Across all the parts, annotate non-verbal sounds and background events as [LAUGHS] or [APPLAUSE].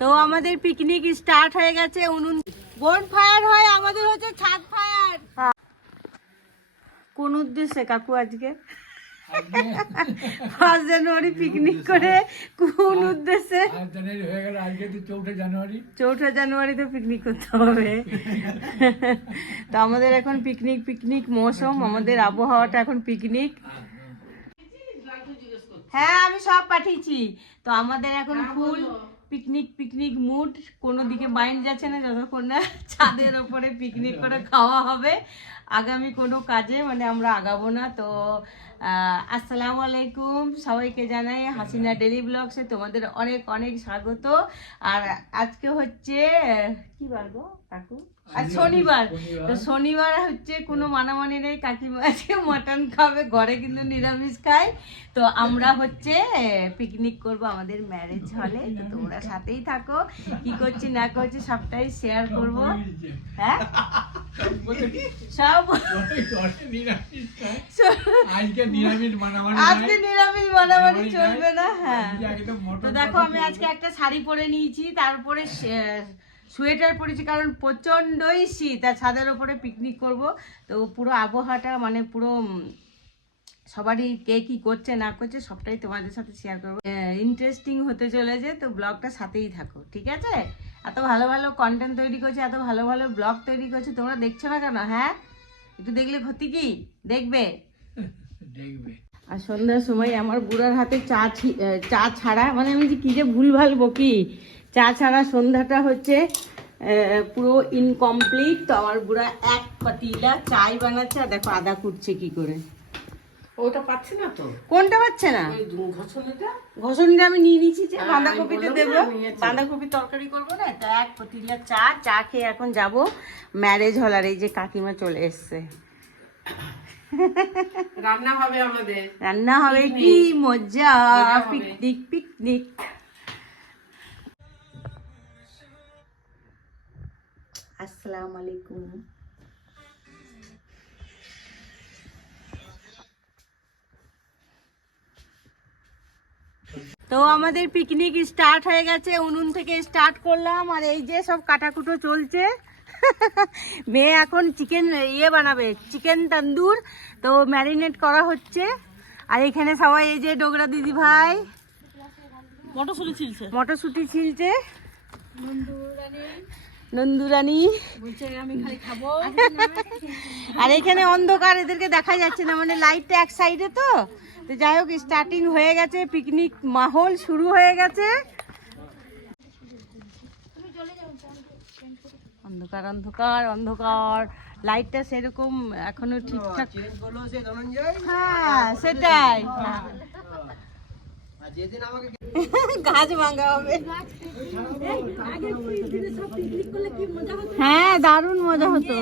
তো আমাদের picnic start হয়ে গেছে উনুন বোন ফায়ার হয় আমাদের হচ্ছে ছাদ ফায়ার কোন উদ্দেশ্যে কাকু আজকে? ফার্স্ট জানুয়ারি পিকনিক করে কোন উদ্দেশ্যে? আর জানুয়ারি গেল আজকে তো চৌঠা পিকনিক করতে হবে। তো আমাদের এখন পিকনিক পিকনিক মৌসুম আমাদের আবহাওয়াটা এখন পিকনিক হ্যাঁ আমি সব পাঠিয়েছি। তো আমাদের এখন ফুল পিকনিক পিকনিক মুড কোনো দিকে মাইন্ড যাচ্ছে না, যতক্ষণ না ছাদের ওপরে পিকনিক করে খাওয়া হবে। আগামী কোনো কাজে মানে আমরা আগাবো না, তো আসসালামু আলাইকুম। সবাইকে জানাই হাসিনা ডেলি ব্লগসে তোমাদের অনেক অনেক স্বাগত। আর আজকে হচ্ছে কি বার গো কাকু? আজ শনিবার। তো শনিবার হচ্ছে কোনো মানামানি নেই। কাকিমা আজকে মটন খাবে ঘরে কিন্তু নিরামিষ খাই তো আমরা হচ্ছে পিকনিক করব আমাদের ম্যারেজ হলে তো তোমরা সাথেই থাকো। কি করছি না করছি সবটাই শেয়ার করব। হ্যাঁ? সব আজকে নিরামিষ মানামানি আজকে নিরামিষ মানামানি চলবে না? হ্যাঁ। তো দেখো আমি আজকে একটা শাড়ি পরে নিয়েছি তারপরে সোয়েটার পরেছি কারণ প্রচণ্ডই শীত আর ছাদের ওপরে পিকনিক করব। তো পুরো আবহাওয়াটা মানে পুরো সবারই কে কি করছে না করছে সবটাই তোমাদের সাথে শেয়ার করব। ইন্টারেস্টিং হতে চলেছে তো ব্লগটা সাথেই থাকো ঠিক আছে? এত ভালো ভালো কন্টেন্ট তৈরি করছে এত ভালো ভালো ব্লগ তৈরি করছে তোমরা দেখছ না কেন হ্যাঁ? একটু দেখলে ক্ষতি কি? দেখবে? দেখবে। আর সন্ধ্যার সময় আমার বুড়ার হাতে চা চা ছাড়া মানে আমি যে কি যে ভুল ভালো বকি চা ছাড়া সন্ধ্যাটা হচ্ছে পুরো ইনকমপ্লিট তো আমার বুড়া এক পাতিলা চাই বানাচ্ছে আর দেখো আদা কুটছে কি করে। ওটা পাচ্ছে না তো? কোনটা পাচ্ছে না? ঘষণিটা? ঘষণিটা আমি নিয়ে নিয়েছি যে হ্যাঁ, বাঁধাকপিতে দেবো। বাঁধাকপি তরকারি করব না তা এক পাতিলা চা চা খেয়ে এখন যাব ম্যারেজ হল আর এই যে কাকিমা চলে এসছে। রান্না হবে আমাদের। রান্না হবে কি মজা পিকনিক পিকনিক। আসসালামু আলাইকুম তো আমাদের পিকনিক স্টার্ট হয়ে গেছে উনুন থেকে স্টার্ট করলাম আর এই যে সব কাটাকুটো চলছে। [LAUGHS] মেয়ে এখন চিকেন ইয়ে বানাবে চিকেন তন্দুর। তো ম্যারিনেট করা হচ্ছে। আর এখানে সবাই এই যে ডোগরা দিদি ভাই। মটরশুটি ছিলছে। মটরশুটি ছিলছে। নন্দুরানি। [LAUGHS] আর এখানে অন্ধকার এদেরকে দেখা যাচ্ছে না। মানে লাইটটা এক সাইডে তো। তো যাই হোক স্টার্টিং হয়ে গেছে। পিকনিক মাহল শুরু হয়ে গেছে। অন্ধকার অন্ধকার অন্ধকার। লাইটটা সেরকম এখনও ঠিকঠাক। হ্যাঁ সেটাই। গাছ ভাঙা হবে। হ্যাঁ দারুণ মজা হতো।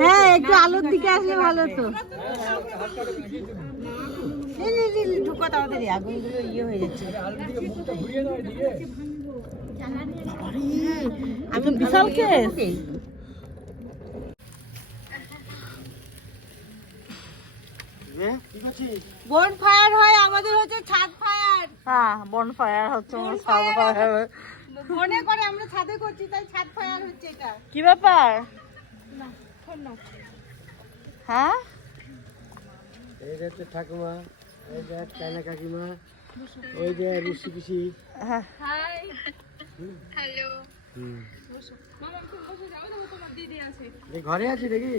হ্যাঁ একটু আলোর দিকে আসলে ভালো হতো। ঢুকো তাড়াতাড়ি আগুনগুলো ইয়ে হয়ে যাচ্ছে আমি বিশাল কেস। বোন ফায়ার হয় আমাদের হচ্ছে ছাদ ফায়ার হ্যাঁ বন ফায়ার হচ্ছে আমার ছাদ ফায়ার মনে করে আমরা ছাদে করছি তাই ছাদ ফায়ার হচ্ছে এটা। কি ব্যাপার? হ্যাঁ? এই যে ঠাকুমা। এই যে চায়না কাকিমা। ওই যে ঋষি পিসি। হ্যাঁ। ঘরে আছি দেখি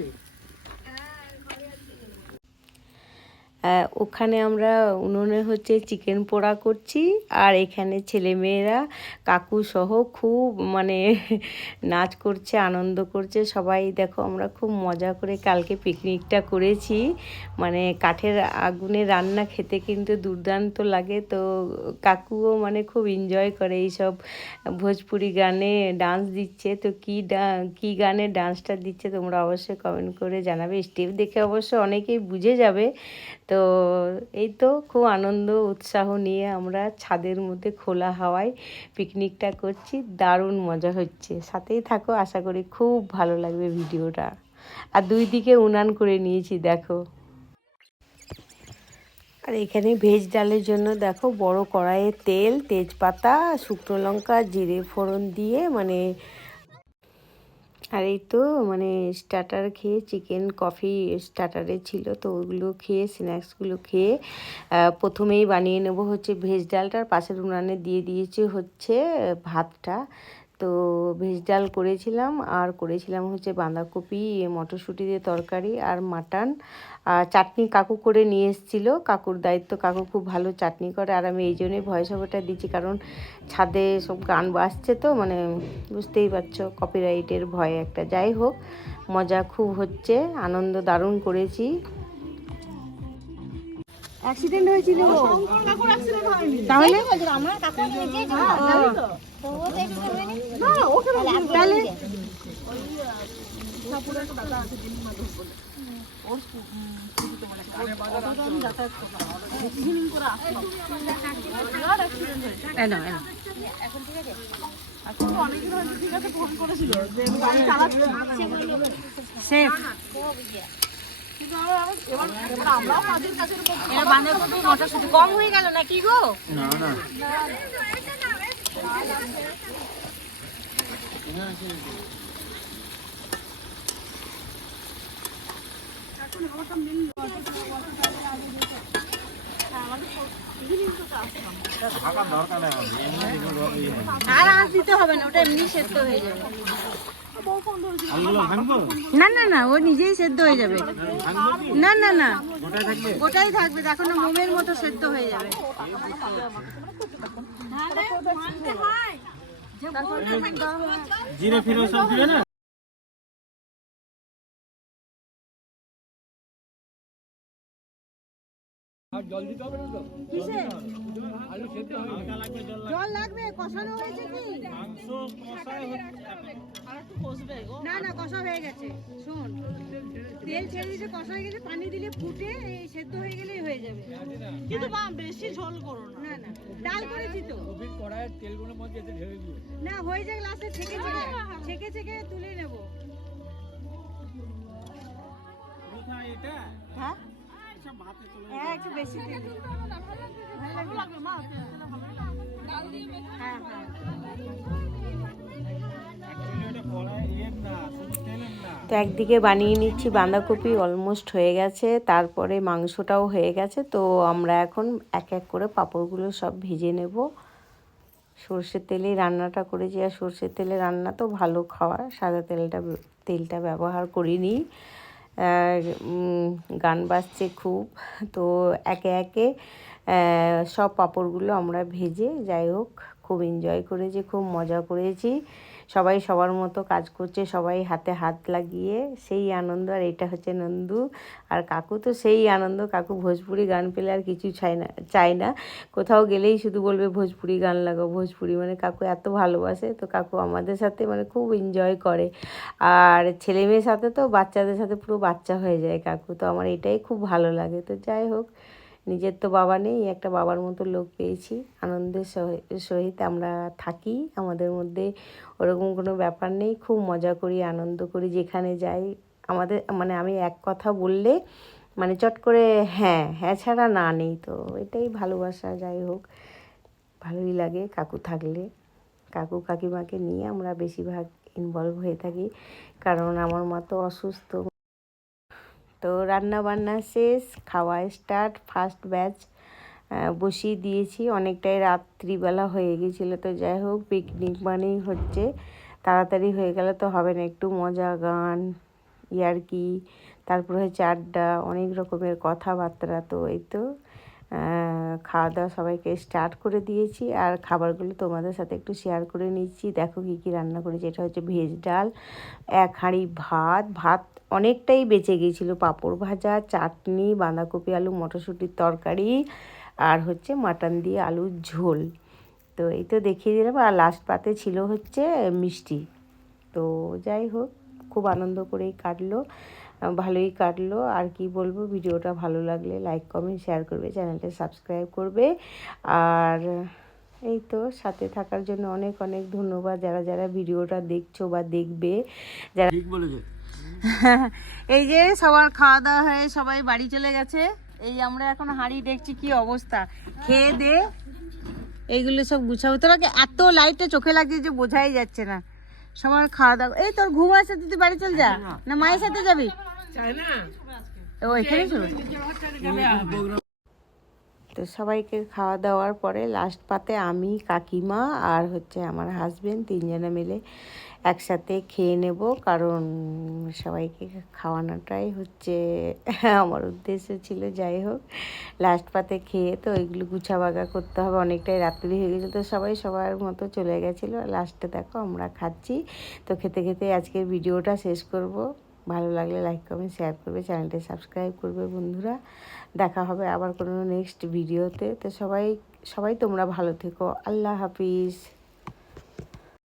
ওখানে আমরা উনুনে হচ্ছে চিকেন পোড়া করছি, আর এখানে ছেলেমেয়েরা, কাকু সহ খুব মানে [LAUGHS] নাচ করছে, আনন্দ করছে। সবাই দেখো, আমরা খুব মজা করে কালকে পিকনিকটা করেছি। মানে কাঠের আগুনে রান্না খেতে কিন্তু দুর্দান্ত লাগে। তো কাকুও মানে খুব এনজয় করে এইসব ভোজপুরি গানে ডান্স দিচ্ছে। তো কী ডা, কী গানে ডান্সটা দিচ্ছে তোমরা অবশ্যই কমেন্ট করে জানাবে। স্টেপ দেখে অবশ্য অনেকেই বুঝে যাবে। তো এই তো খুব আনন্দ, উৎসাহ নিয়ে আমরা ছাদের মধ্যে খোলা হাওয়ায় পিকনিকটা করছি। দারুণ মজা হচ্ছে। সাথেই থাকো, আশা করি খুব ভালো লাগবে ভিডিওটা। আর দুই দিকে উনান করে নিয়েছি, দেখো। আর এখানে ভেজ ডালের জন্য দেখো বড় কড়াইয়ে তেল, তেজপাতা, শুকনো লঙ্কা, জিরে ফোড়ন দিয়ে মানে আর এই তো মানে স্টার্টার খেয়ে চিকেন কফি স্টার্টারে ছিল, তো ওগুলো খেয়ে স্ন্যাক্সগুলো খেয়ে প্রথমেই বানিয়ে নেব হচ্ছে ভেজ ডালটার পাশের উনানে দিয়ে দিয়েছে হচ্ছে ভাতটা। তো ভেজ ডাল করেছিলাম, আর করেছিলাম হচ্ছে বাঁধাকপি, মটরশুঁটি দিয়ে তরকারি আর মাটন। আর চাটনি কাকু করে নিয়ে এসেছিল। কাকুর দায়িত্ব, কাকু খুব ভালো চাটনি করে, আর আমি এই জন্যই ভয়েস ওভারটা দিচ্ছি, কারণ ছাদে সব গান বাজছে তো মানে বুঝতেই পারছ কপিরাইটের ভয় একটা। যাই হোক, মজা খুব হচ্ছে, আনন্দ দারুণ করেছি। অ্যাক্সিডেন্ট হয়েছিল। তাহলে? কাকু নিজে তাহলে এনো সেফ কম হয়ে গেল নাকি গো আর আঁচ দিতে হবে না, ওটা এমনি সেদ্ধ হয়ে যাবে। না না না ও নিজেই সেদ্ধ হয়ে যাবে। না না না গোটাই থাকবে দেখো না মোমের মতো সেদ্ধ হয়ে যাবে। জিরে ফিরে সব দিবে না? জল লাগবে কষানো হয়েছে কি? না না কষা হয়ে গেছে শোন। তেল ছেড়ে দিতে কষা হয়ে গেছে পানি দিলে ফুটে এই সেদ্ধ হয়ে গেলেই হয়ে যাবে। কিন্তু মা বেশি ঝোল করো না। না না ডাল করেছি তো। কড়াইয়ের তেলগুলো মধ্যে এতে ঢেলে দিও। না হয়ে যাক লাস্টে ছেঁকে ছেঁকে ছেঁকে ছেঁকে তুলে নেব। এটা? হ্যাঁ? হ্যাঁ একটু বেশি তেল ভালো লাগবে মা হ্যাঁ হ্যাঁ। তো একদিকে বানিয়ে নিচ্ছি বাঁধাকপি অলমোস্ট হয়ে গেছে। তারপরে মাংসটাও হয়ে গেছে। তো আমরা এখন এক এক করে পাঁপড়গুলো সব ভেজে নেব। সর্ষের তেলে রান্নাটা করেছি। আর সর্ষের তেলে রান্না তো ভালো খাওয়া। সাদা তেলটা তেলটা ব্যবহার করিনি। গান বাজছে খুব। তো একে একে সব পাঁপড়গুলো আমরা ভেজে, যাই হোক, খুব এনজয় করেছি, খুব মজা করেছি। সবাই সবার মতো কাজ করছে, সবাই হাতে হাত লাগিয়ে সেই আনন্দ, আর এটা হচ্ছে নন্দু। আর কাকু তো সেই আনন্দ, কাকু ভোজপুরি গান পেলে আর কিছু চায় না চায় না। কোথাও গেলেই শুধু বলবে ভোজপুরি গান লাগাও, ভোজপুরি। মানে কাকু এত ভালোবাসে, তো কাকু আমাদের সাথে মানে খুব এনজয় করে। আর ছেলে মেয়ের সাথে তো বাচ্চাদের সাথে পুরো বাচ্চা হয়ে যায় কাকু, তো আমার এটাই খুব ভালো লাগে। তো যাই হোক নিজের তো বাবা নেই, একটা বাবার মতো লোক পেয়েছি। আনন্দের সহিত আমরা থাকি, আমাদের মধ্যে ওরকম কোনো ব্যাপার নেই, খুব মজা করি, আনন্দ করি, যেখানে যাই। আমাদের মানে আমি এক কথা বললে মানে চট করে হ্যাঁ হ্যাঁ ছাড়া না নেই তো, এটাই ভালোবাসা, যাই হোক। ভালোই লাগে কাকু থাকলে। কাকু কাকিমাকে নিয়ে আমরা বেশিরভাগ ইনভলভ হয়ে থাকি, কারণ আমার মা তো অসুস্থ। তো রান্না বান্না শেষ, খাওয়া স্টার্ট ফার্স্ট ব্যাচ বসিয়ে দিয়েছি। অনেকটাই রাত্রিবেলা হয়ে গেছিল, তো যাই হোক পিকনিক মানেই হচ্ছে, তাড়াতাড়ি হয়ে গেলে তো হবে না, একটু মজা, গান, ইয়ার্কি, তারপরে হচ্ছে আড্ডা, অনেক রকমের কথাবার্তা, তো এই তো খাওয়া দাওয়া সবাইকে স্টার্ট করে দিয়েছি। আর খাবারগুলো তোমাদের সাথে একটু শেয়ার করে নিচ্ছি। দেখো কী কী রান্না করেছি, এটা হচ্ছে ভেজ ডাল, এক হাঁড়ি ভাত ভাত অনেকটাই বেঁচে গিয়েছিল। পাঁপড় ভাজা, চাটনি, বাঁধাকপি আলু, মটরশুঁটির তরকারি আর হচ্ছে মাটন দিয়ে আলুর ঝোল। তো এই তো দেখিয়ে দিলাম। আর লাস্ট পাতে ছিল হচ্ছে মিষ্টি। তো যাই হোক, খুব আনন্দ করেই কাটলো। ভালোই কাটলো। আর কি বলব, ভিডিওটা ভালো লাগলে লাইক কমেন্ট শেয়ার করবে, চ্যানেলটা সাবস্ক্রাইব করবে। আর এই তো সাথে থাকার জন্য অনেক অনেক ধন্যবাদ। যারা যারা ভিডিওটা দেখছ বা দেখবে, যারা এই যে সবার খাওয়া দাওয়া হয়ে সবাই বাড়ি চলে গেছে। এই আমরা এখন হাঁড়ি দেখছি কি অবস্থা। খেয়ে দে এইগুলো সব গুছাবো। তোরা কি এত লাইটটা চোখে লাগছে যে বোঝাই যাচ্ছে না। সবার খাওয়া দাওয়া এই তোর ঘুম আসছে তুই বাড়ি চল যা। না। মায়ের সাথে যাবি? ও তো সবাইকে খাওয়া দাওয়ার পরে লাস্ট পাতে আমি কাকিমা আর হচ্ছে আমার হাজবেন্ড তিনজনে মিলে একসাথে খেয়ে নেব, কারণ সবাইকে খাওয়ানোটাই হচ্ছে আমার উদ্দেশ্য ছিল, যাই হোক। লাস্ট পাতে খেয়ে তো ওইগুলো গুছাবাগা করতে হবে, অনেকটাই রাত্রি হয়ে গেছে, তো সবাই সবার মতো চলে গেছিল। লাস্টে দেখো আমরা খাচ্ছি, তো খেতে খেতে আজকের ভিডিওটা শেষ করব। ভালো লাগলে লাইক কমেন্ট শেয়ার করবে, চ্যানেলটা সাবস্ক্রাইব করবে বন্ধুরা। দেখা হবে আবার কোনো নেক্সট ভিডিওতে তো সবাই সবাই তোমরা ভালো থেকো। আল্লাহ হাফিজ।